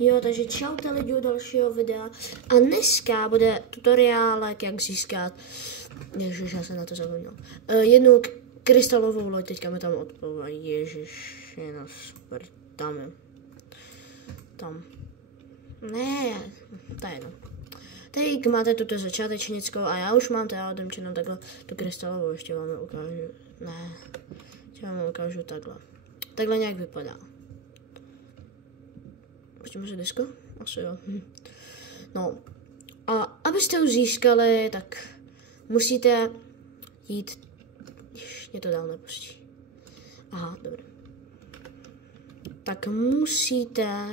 Jo, takže čaute lidi u dalšího videa. A dneska bude tutoriálek, jak získat, ježiš, já jsem na to zapomněl, jednu krystalovou loď, teďka mi tam odplouvá, ježiš, je no super, tam je. Tam. Ne, to je jedno. Teď máte tuto začátečnickou a já už mám teda odemčenou takhle tu krystalovou, ještě vám ukážu, ne, ještě vám ukážu takhle. Takhle nějak vypadá. Pustíme si disko? Asi jo. No. A abyste ho získali, tak musíte jít... Mě to dál nepustí. Aha, dobré. Tak musíte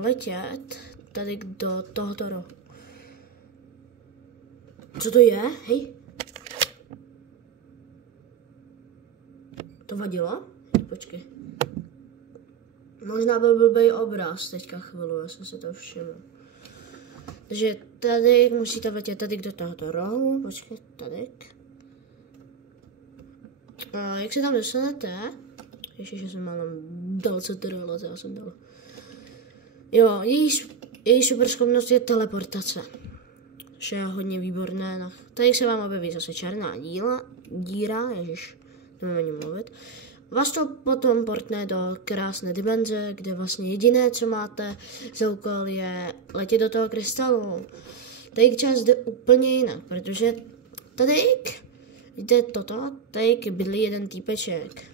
letět tady do tohoto rohu. Co to je? Hej. To vadilo? Počkej. Možná byl blbý obraz teďka chvíli, já jsem se to všiml. Takže tady musíte letět tady do tohoto rohu, počkej, tady. A jak se tam dostanete? Ještě, že jsem mám dal tutoriál, já jsem dal. Jo, její super schopnost je teleportace. Což je hodně výborné. Tady se vám objeví zase černá díra, ježiš, nemám ani mluvit. Vás to potom portne do krásné dimenze, kde vlastně jediné, co máte za úkol, je letět do toho krystalu. Tady čas jde úplně jinak, protože tady jde toto, tady bydlí jeden týpeček.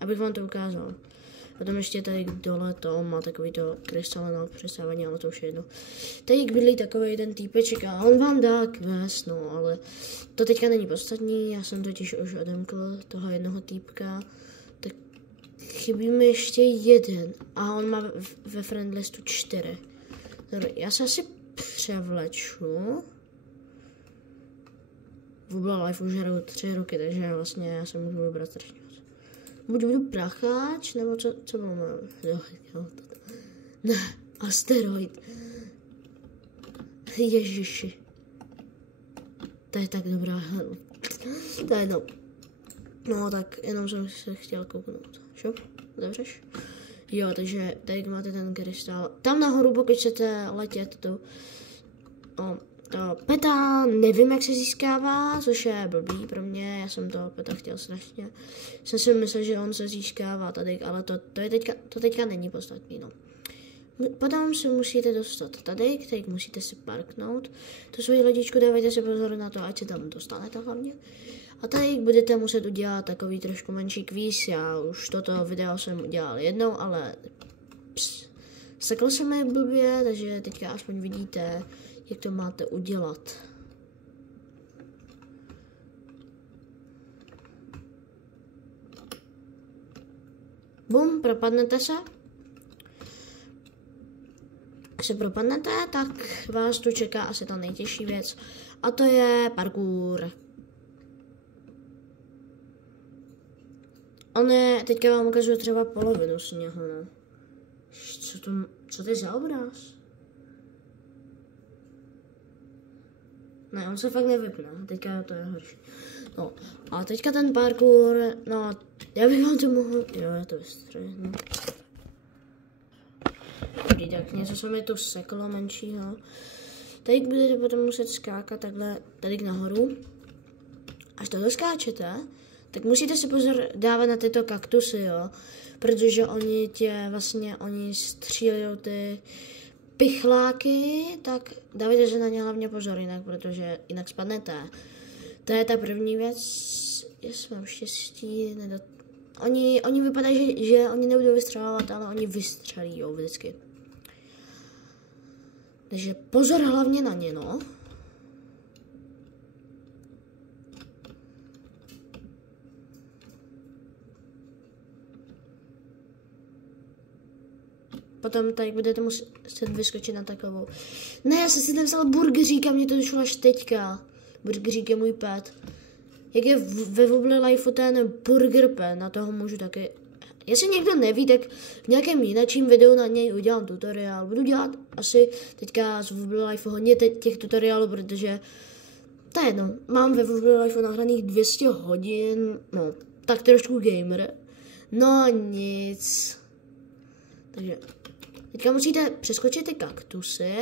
Abych vám to ukázal. Potom ještě tady dole to má takový to krystal na přestávání, ale to už je jedno. Tady bydlí takový jeden týpeček a on vám dá quest, no, ale to teďka není podstatný, já jsem totiž už odemkl toho jednoho týpka, tak chybí mi ještě jeden a on má ve friend listu 4. Dobře, já se asi převleču. V Bubble Life už hraju 3 roky, takže vlastně já se můžu vybrat strašně. Buď budu pracháč, nebo co máme? Ne, asteroid. Ježiši. To je tak dobrá. To je jedno. No tak jenom jsem se chtěl kouknout. Šup, zavřeš? Jo, takže tady máte ten krystal. Tam nahoru, pokud chcete letět, to peta nevím, jak se získává, což je blbý pro mě, já jsem toho peta chtěl strašně. Jsem si myslel, že on se získává tady, ale to teďka není podstatný, no. Potom se musíte dostat tady, který musíte si parknout. To svoji lodičku dávajte si pozor na to, ať se tam dostanete hlavně. A tady budete muset udělat takový trošku menší kvíz, já už toto video jsem udělal jednou, ale sekl se mi blbě, takže teďka aspoň vidíte, jak to máte udělat. Bum, propadnete se. Když se propadnete, tak vás tu čeká asi ta nejtěžší věc. A to je parkour. Teďka vám ukazuju třeba polovinu sněhu, no. Co to je za obraz? Ne, on se fakt nevypne, teďka to je horší. No, a teďka ten parkour, no, já bych vám to mohl, jo, já to vystrojím, no. Tak něco se mi tu seklo menšího. Tady budete potom muset skákat takhle, tady nahoru. Až to doskáčete, tak musíte si pozor dávat na tyto kaktusy, jo. Protože oni střílí ty pichláky, tak dávajte se na ně hlavně pozor jinak, protože jinak spadnete. To je ta první věc, jestli mám štěstí, Oni vypadají, že oni nebudou vystřelovat, ale oni vystřelí, jo, vždycky. Takže pozor hlavně na ně, no. Potom tady budete muset vyskočit na takovou. Ne, já jsem si tam vzal burgeříka, mě to došlo až teďka. Burgeřík je můj pet. Jak je ve Bubble Life ten burger pen, na toho můžu taky. Jestli někdo neví, tak v nějakém jiném videu na něj udělám tutoriál. Budu dělat asi teďka z Bubble Life hodně těch tutoriálů, protože to je jedno. Mám ve Bubble Life nahraných 200 hodin, no, tak trošku gamer. No nic. Takže teďka musíte přeskočit ty kaktusy.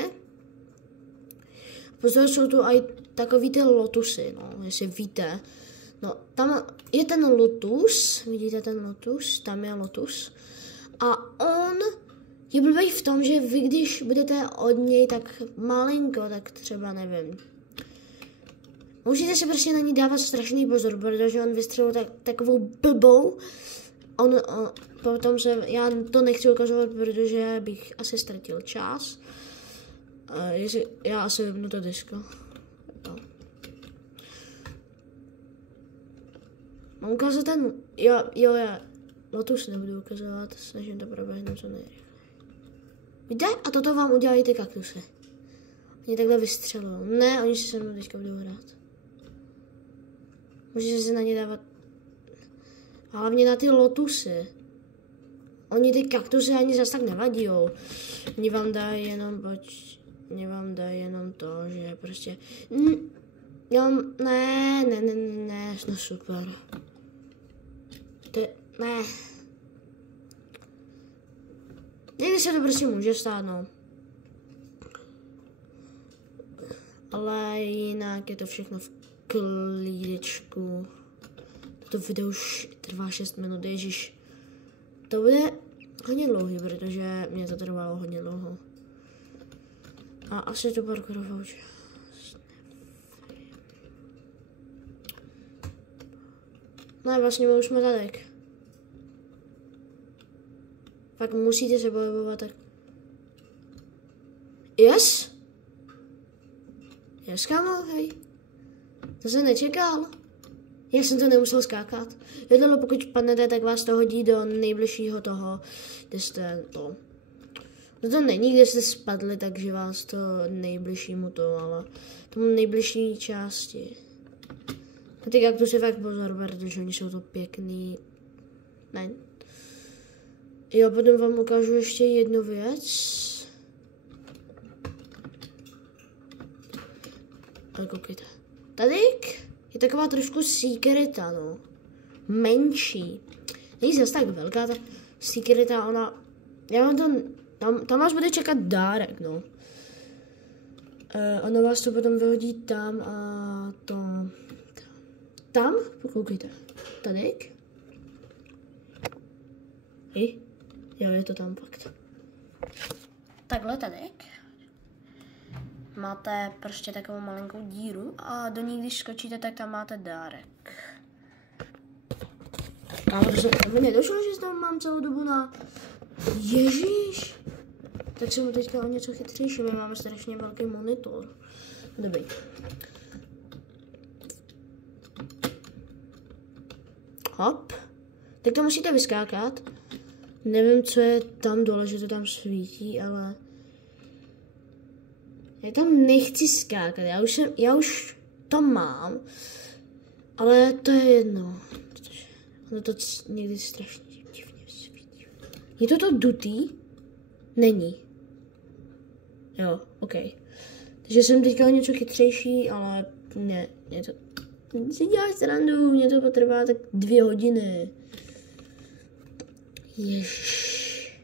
Pozor, jsou tu i takový ty lotusy, no, jestli víte. No, tam je ten lotus, vidíte ten lotus, tam je lotus. A on je blbý v tom, že vy, když budete od něj tak malinko, tak třeba nevím. Musíte si prostě na ní dávat strašný pozor, protože on vystřelil takovou blbou. Potom já to nechci ukazovat, protože bych asi ztratil čas. Já asi vypnu to disko. No. Mám ukázat ten, já lotus nebudu ukazovat, snažím to proběhnout co nejrychleji. Víte? A toto vám udělají ty kaktusy. Oni takhle vystřelují. Ne, oni si se mnou teďka budou hrát. Můžete si na ně dávat. A hlavně na ty lotusy. Oni ty kaktusy ani zas tak nevadijou. Oni vám dají jenom to, že prostě. Ne, no super. Ne. Někdy se to prostě může stát, no. Ale jinak je to všechno v klídečku. Toto video už trvá 6 minut, ježiš. To bude hodně dlouhý, protože mě to trvalo hodně dlouho. A asi to parkourovou čas. No vlastně my už jsme tady. Fakt musíte se pohybovat tak. Yes? Yes, kámo, hej. To jsem nečekal. Já jsem to nemusel skákat. Jedno, pokud padnete, tak vás to hodí do nejbližšího toho, kde jste to. No to není, kde jste spadli, takže vás to nejbližšímu to, ale tomu nejbližší části. A ty kaktusy fakt pozor, protože oni jsou to pěkný. Ne. Jo, potom vám ukážu ještě jednu věc. Ale koukejte. Tady je taková trošku sekreta, no. Menší. Není zase tak velká ta sekreta, ona. Já vám to. Tam vás bude čekat dárek, no. Ono vás to potom vyhodí tam a to. Tam? Pokoukejte. Tady. Jo, je to tam fakt. Takhle tady. Máte prostě takovou malinkou díru a do ní, když skočíte, tak tam máte dárek. A to mi nedošlo, že tam mám celou dobu na. Ježíš! Tak jsem teďka o něco chytřejší, my máme strašně velký monitor. Dobrý. Hop. Tak to musíte vyskákat. Nevím, co je tam dole, že to tam svítí, ale. Já tam nechci skákat, já už to mám, ale to je jedno. Ono to někdy strašně divně svítí. Je to dutý? Není. Jo, OK. Takže jsem teďka o něco chytřejší, ale ne, je to. Si děláš srandu, mě to potrvá tak 2 hodiny. Ježiš.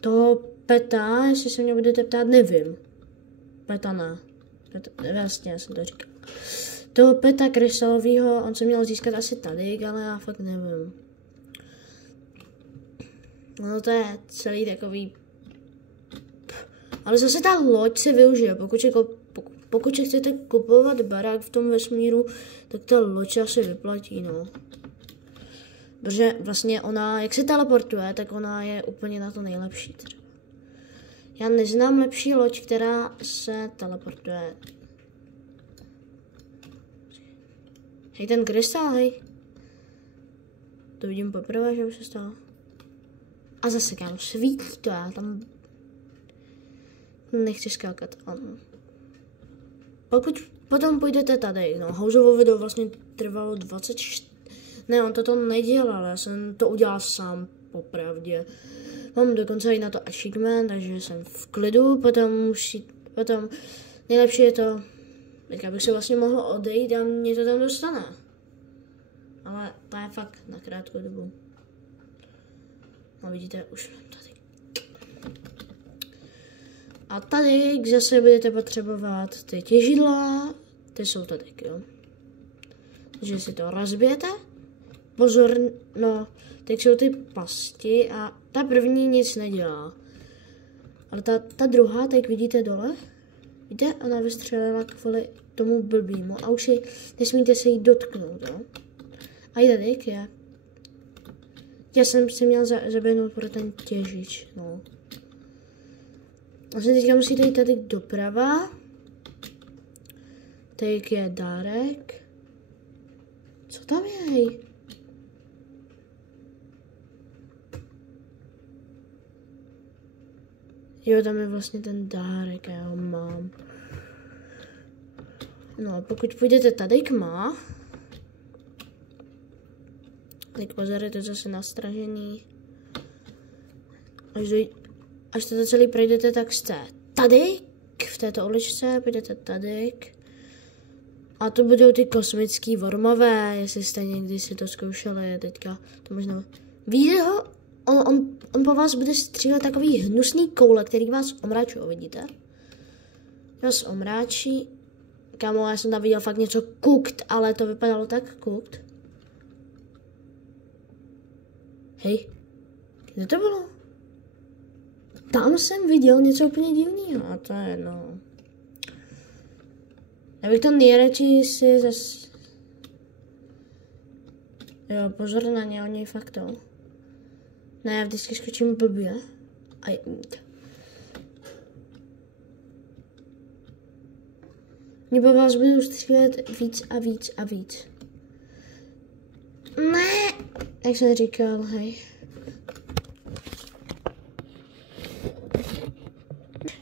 To peta, jestli se mě budete ptát, nevím. Peta ne. Vlastně, já jsem to říkal. Toho peta krystalovýho, on se měl získat asi tady, ale já fakt nevím. No to je celý takový. Ale zase ta loď se využije, pokud se chcete kupovat barák v tom vesmíru, tak ta loď se asi vyplatí, no. Protože vlastně ona, jak se teleportuje, tak ona je úplně na to nejlepší třeba. Já neznám lepší loď, která se teleportuje. Hej, ten krystal, hej. To vidím poprvé, že už se stalo. A zase kam svítí to, já tam nechci skákat. Pokud potom půjdete tady, no, Houseovo video vlastně trvalo 24. Ne, on to nedělal, já jsem to udělal sám, popravdě. Mám dokonce i na to achievement, takže jsem v klidu, potom nejlepší je to, tak abych se vlastně mohl odejít a mě to tam dostane. Ale to je fakt na krátkou dobu. No vidíte, už tady. A tady zase budete potřebovat ty těžidla, ty jsou tady, jo. Takže si to rozbijete. Pozor, no, teď jsou ty pasti a ta první nic nedělá. Ale ta druhá, tak vidíte dole, víte, ona vystřelila kvůli tomu blbýmu a už si nesmíte se jí dotknout, jo. A i tady je. Já jsem si měl zaběhnout pro ten těžič, no. Vlastně teďka musíte jít tady doprava. Teď je dárek. Co tam je? Jo, tam je vlastně ten dárek, já ho mám. No a pokud půjdete tady k má, tak pozor, je to zase nastražený. Až to celý projdete, tak jste tady, v této uličce, půjdete tady. A to budou ty kosmický wormové, jestli jste někdy si to zkoušeli, teďka to možná... Víte ho? On po vás bude střílet takový hnusný koule, který vás omráčuje, vidíte? Vás omráčí. Kámo, já jsem tam viděl fakt něco cooked, ale to vypadalo tak cooked. Hej, kde to bylo? Tam jsem viděl něco úplně divného a to je no. Já bych to nejradši si zase... Jo, pozor na ně, oni fakt to. Ne, já vždycky skočím blbě. Nebo vás budou střílet víc a víc a víc. Ne, jak jsem říkal, hej.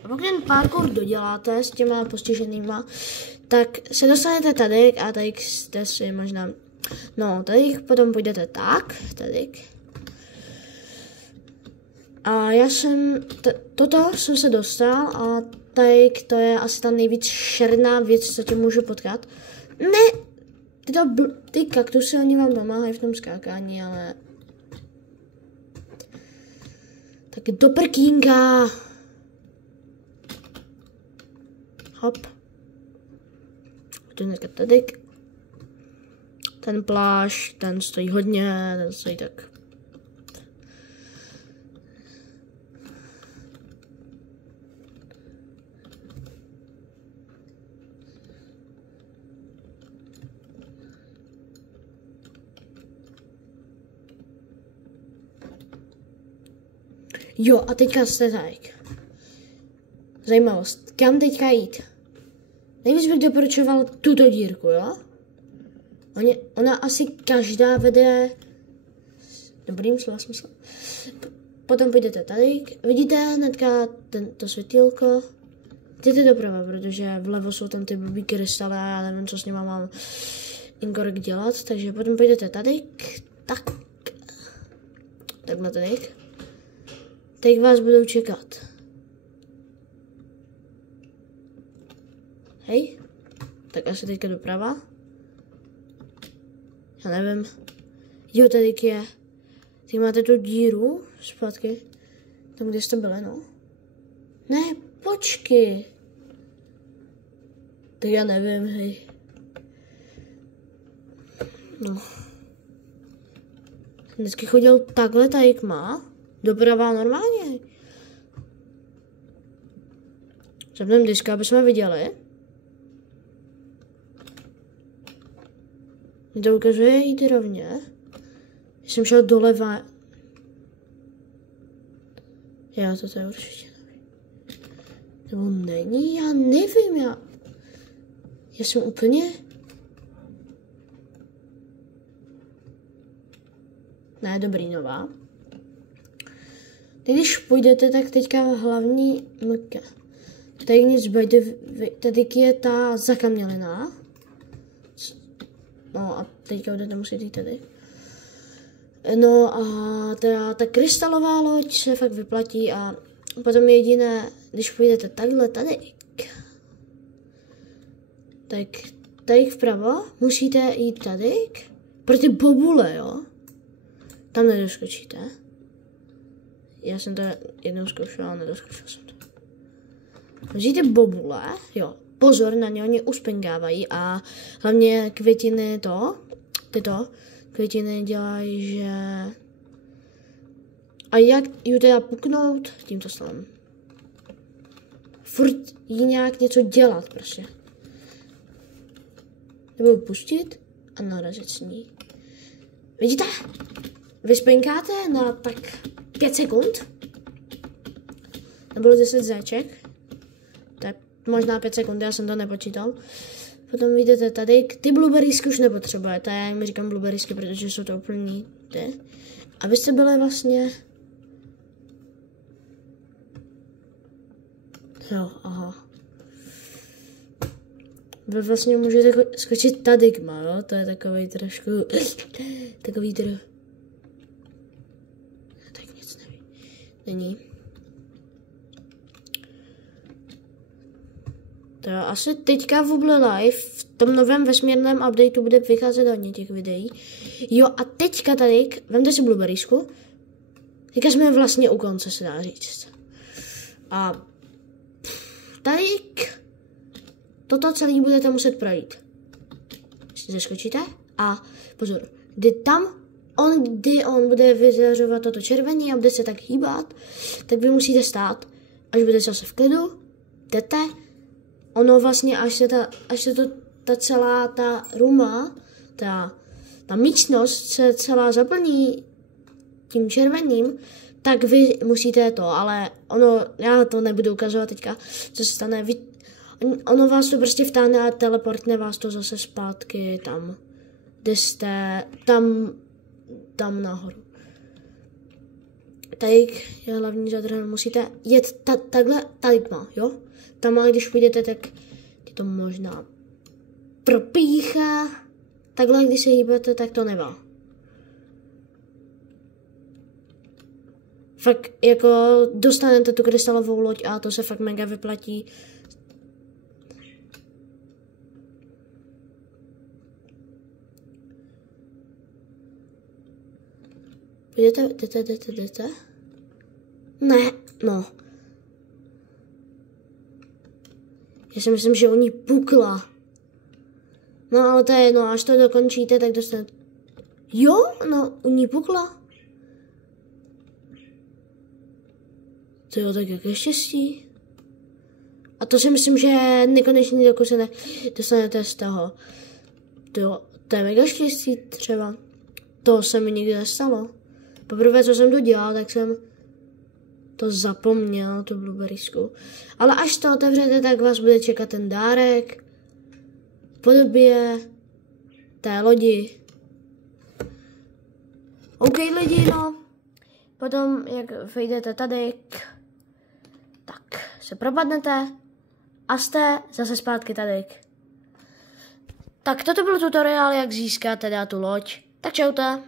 A pokud ten parkour doděláte s těma postiženýma, tak se dostanete tady a tady jste si možná... No, tady potom půjdete tak, tady. A já jsem... Toto jsem se dostal a tady to je asi ta nejvíc šerná věc, co tě můžu potkat. Ne! Ty kaktusy, oni vám pomáhají v tom skákání, ale... Tak do prkínka! Hop. To hnedka tady. Ten plášť, ten stojí hodně, ten stojí tak. Jo, a teďka jste tak. Zajímavost, kam teďka jít? Nejvíc bych doporučoval tuto dírku, jo? Ona asi každá vede dobrým slova smyslem. Potom půjdete tady, vidíte hnedka to světýlko. Jděte doprava, protože vlevo jsou tam ty blbý krystaly a já nevím, co s nima mám inkorekt dělat. Takže potom půjdete tady, takhle tady. Teď vás budou čekat. Hej, tak asi teďka doprava. Já nevím. Jo, tady je. Teď máte tu díru zpátky. Tam, kde jste byli, no. Ne, počkej. Tak já nevím, hej. No. Vždycky chodil takhle, tady má. Doprava normálně. Zapneme diska, aby jsme viděli. Mě to ukazuje jít rovně. Jsem šel doleva. Já to je určitě nevím. Nebo není, já nevím, já jsem úplně... Ne, dobrý, nová. Když půjdete, tak teďka hlavní mlka. Tady nic bajde, tady je ta zakamnělená. No a teďka budete muset jít tady. No a ta krystalová loď se fakt vyplatí a potom jediné, když půjdete takhle tady, tak tady vpravo musíte jít tady, pro ty bobule, jo. Tam nedoskočíte. Já jsem to jednou zkoušela, ale nedoskočila jsem to. Vzíte bobule, jo. Pozor na ně, oni uspengávají a hlavně květiny tyto květiny dělají, že... A jak ji teda puknout tímto stylem? Furt jí nějak něco dělat prostě. Nebo pustit a narazit s ní. Vidíte? Vy spenkáte na tak 5 sekund. Nebylo 10 zéček. Tak možná 5 sekund, já jsem to nepočítal. Potom vidíte tady, ty blueberrysky už nepotřebujete, já jim říkám blueberrysky, protože jsou to úplný ty. Abyste byli vlastně... Jo, aha. Vy vlastně můžete skočit tady, jo? To je takovej trošku... takový trochu... Tak nic neví. Není. To asi teďka v Uble Live, v tom novém vesmírném updateu bude vycházet hodně těch videí. Jo a teďka tady, vemte si blueberrysku. Teďka jsme vlastně u konce, se dá říct. A tady toto celé budete muset projít. Si zeskočíte a pozor, kdy on bude vyzařovat toto červený a bude se tak hýbat, tak vy musíte stát, až bude zase v klidu, jdete. Ono vlastně, až se ta celá ta ruma, ta místnost se celá zaplní tím červeným, tak vy musíte to, ale ono, já to nebudu ukazovat teďka, co se stane, ono vás to prostě vtáhne a teleportne vás to zase zpátky tam, kde jste, tam nahoru. Tady je hlavní zadrhel, musíte jet takhle, tady má, jo? Tam, ale když půjdete, tak je to možná propíchá. Takhle, když se hýbete, tak to nevá. Fakt, jako dostanete tu krystalovou loď a to se fakt mega vyplatí. Jdete? Ne, no. Já si myslím, že u ní pukla. No ale to je jedno, až to dokončíte, tak dostanete... Jo, no, u ní pukla. To jo, tak jaké štěstí. A to si myslím, že nekonečný, dokud se dostanete z toho. To je mega štěstí třeba. To se mi nikdy nestalo. Poprvé, co jsem to dělal, tak jsem to zapomněl, tu blueberrysku. Ale až to otevřete, tak vás bude čekat ten dárek v podobě té lodi. OK lidi, no. Potom, jak vejdete tady, tak se propadnete a jste zase zpátky tady. Tak toto byl tutoriál, jak získat teda tu loď. Tak čaute.